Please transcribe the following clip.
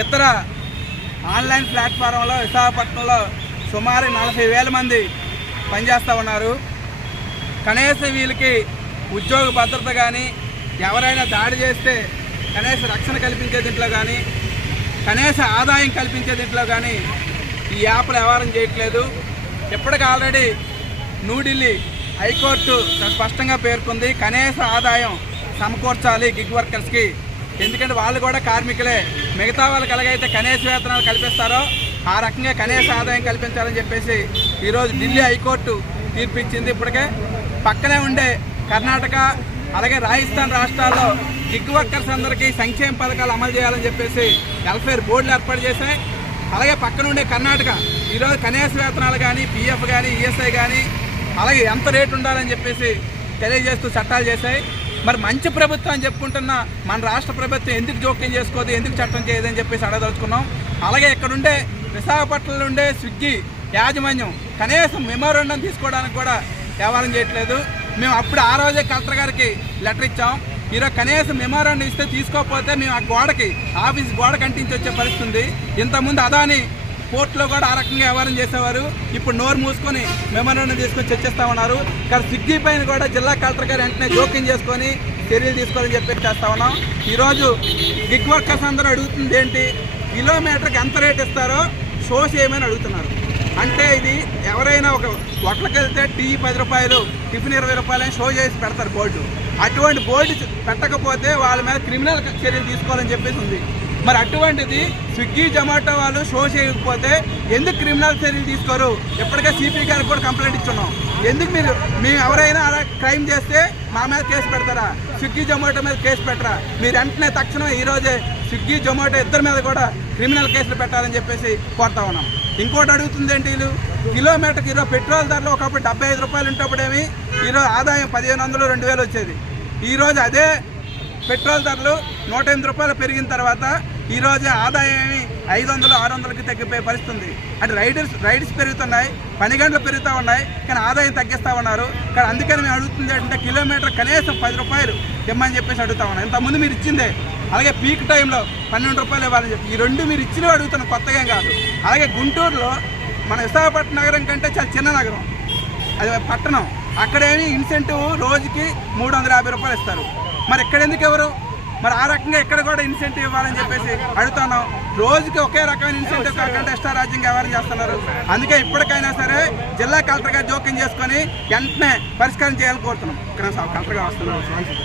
ఇతర ఆన్లైన్ ప్లాట్ఫారంలో విశాఖపట్నంలో సుమారు నలభై వేల మంది పనిచేస్తూ ఉన్నారు. కనీసం వీళ్ళకి ఉద్యోగ భద్రత కానీ ఎవరైనా దాడి చేస్తే కనీస రక్షణ కల్పించే దీంట్లో కానీ కనీస ఆదాయం కల్పించే దీంట్లో కానీ ఈ యాప్లు వ్యవహారం చేయట్లేదు. ఇప్పటికి ఆల్రెడీ న్యూఢిల్లీ హైకోర్టు స్పష్టంగా పేర్కొంది కనీస ఆదాయం సమకూర్చాలి గిగ్ వర్కర్స్కి. ఎందుకంటే వాళ్ళు కూడా కార్మికులే. మిగతా వాళ్ళకి ఎలాగైతే కనీస వేతనాలు కల్పిస్తారో ఆ రకంగా కనీస ఆదాయం కల్పించాలని చెప్పేసి ఈరోజు ఢిల్లీ హైకోర్టు తీర్పిచ్చింది. ఇప్పటికే పక్కనే ఉండే కర్ణాటక అలాగే రాజస్థాన్ రాష్ట్రాల్లో గిగ్ వర్కర్స్ అందరికీ సంక్షేమ పథకాలు అమలు చేయాలని చెప్పేసి వెల్ఫేర్ బోర్డులు ఏర్పాటు చేశాయి. అలాగే పక్కన ఉండే కర్ణాటక ఈరోజు కనీస వేతనాలు కానీ పిఎఫ్ కానీ ఈఎస్ఐ కానీ అలాగే ఎంత రేటు ఉండాలని చెప్పేసి తెలియజేస్తూ చట్టాలు చేశాయి. మరి మంచి ప్రభుత్వం అని చెప్పుకుంటున్న మన రాష్ట్ర ప్రభుత్వం ఎందుకు జోక్యం చేసుకోదు ఎందుకు చట్టం చేయదని చెప్పేసి అడగదలుచుకున్నాం. అలాగే ఇక్కడుండే విశాఖపట్నంలో ఉండే స్విగ్గీ యాజమాన్యం కనీసం మెమోరండం తీసుకోవడానికి కూడా వ్యవహారం చేయట్లేదు. మేము అప్పుడు ఆ రోజే కలెక్టర్ గారికి లెటర్ ఇచ్చాం. ఈరోజు కనీసం మెమోరాండం ఇస్తే తీసుకోకపోతే మేము ఆ గోడకి ఆఫీస్ గోడ కంటించి వచ్చే పరిస్థితి ఉంది. ఇంతకుముందు అదాని కోర్టులో కూడా ఆ రకంగా వ్యవహారం చేసేవారు. ఇప్పుడు నోరు మూసుకొని మెమోరాండం తీసుకొని చర్చిస్తామన్నారు కానీ స్విగ్గీ పైన కూడా జిల్లా కలెక్టర్ గారు వెంటనే జోక్యం చేసుకొని చర్యలు తీసుకోవాలని చెప్పి చేస్తా ఉన్నాం. ఈరోజు గిగ్ వర్కర్స్ అందరూ అడుగుతుంది ఏంటి? కిలోమీటర్కి ఎంత రేట్ ఇస్తారో షో చేయమని అడుగుతున్నారు. అంటే ఇది ఎవరైనా ఒక హోటల్కి వెళ్తే టీ పది రూపాయలు టిఫిన్ ఇరవై రూపాయలు షో చేసి పెడతారు బోర్డు. అటువంటి బోర్డు పెట్టకపోతే వాళ్ళ మీద క్రిమినల్ చర్యలు తీసుకోవాలని చెప్పేసి ఉంది. మరి అటువంటిది స్విగ్గీ జొమాటో వాళ్ళు షో చేయకపోతే ఎందుకు క్రిమినల్ చర్యలు తీసుకోరు? ఎప్పటికే సిపి గారికి కూడా కంప్లైంట్ ఇచ్చున్నాం. ఎందుకు మీరు మేము ఎవరైనా అలా క్రైమ్ చేస్తే మా మీద కేసు పెడతారా? స్విగ్గీ జొమాటో మీద కేసు పెట్టరా? మీరు వెంటనే తక్షణం ఈరోజే స్విగ్గీ జొమాటో ఇద్దరి మీద కూడా క్రిమినల్ కేసులు పెట్టాలని చెప్పేసి కోరుతా ఉన్నాం. ఇంకోటి అడుగుతుంది ఏంటి వీళ్ళు? కిలోమీటర్కి ఈరోజు పెట్రోల్ ధరలు ఒకప్పుడు డెబ్బై ఐదు రూపాయలు ఉంటప్పుడేమి ఈరోజు ఆదాయం పదిహేను వందలు రెండు వేలు వచ్చేది. ఈరోజు అదే పెట్రోల్ ధరలు నూట ఎనిమిది రూపాయలు పెరిగిన తర్వాత ఈరోజు ఆదాయం ఐదు వందలు ఆరు వందలకి తగ్గిపోయే పరిస్థితి ఉంది అంటే రైడర్స్ రైడ్స్ పెరుగుతున్నాయి పని గంటలు పెరుగుతూ ఉన్నాయి కానీ ఆదాయం తగ్గిస్తూ ఉన్నారు. కానీ అందుకని మేము అడుగుతుంది అంటే కిలోమీటర్ కనీసం పది రూపాయలు ఇమ్మని చెప్పేసి అడుగుతా ఉన్నాం. ఇంతకుముందు మీరు ఇచ్చిందే. అలాగే పీక్ టైంలో పన్నెండు రూపాయలు ఇవ్వాలని చెప్పి. ఈ రెండు మీరు ఇచ్చినవి అడుగుతున్నాం కొత్తగా కాదు. అలాగే గుంటూరులో మన విశాఖపట్నం నగరం కంటే చాలా చిన్న నగరం. అది పట్టణం. అక్కడేమి ఇన్సెంటివ్ రోజుకి మూడు వందల యాభై రూపాయలు ఇస్తారు. మరి ఇక్కడ ఎందుకు ఎవరు? మరి ఆ రకంగా ఇక్కడ కూడా ఇన్సెంటివ్ ఇవ్వాలని చెప్పేసి అడుగుతున్నాం. రోజుకి ఒకే రకమైన ఇన్సెంటివ్ కాకుండా ఎక్స్ట్రా రాజ్యంగా వ్యవహారం చేస్తున్నారు. అందుకే ఇప్పటికైనా సరే జిల్లా కలెక్టర్ గారు జోక్యం చేసుకొని వెంటనే పరిష్కారం చేయాలని కోరుతున్నాం. ఇక్కడ కలెక్టర్ గారు వస్తున్నారు.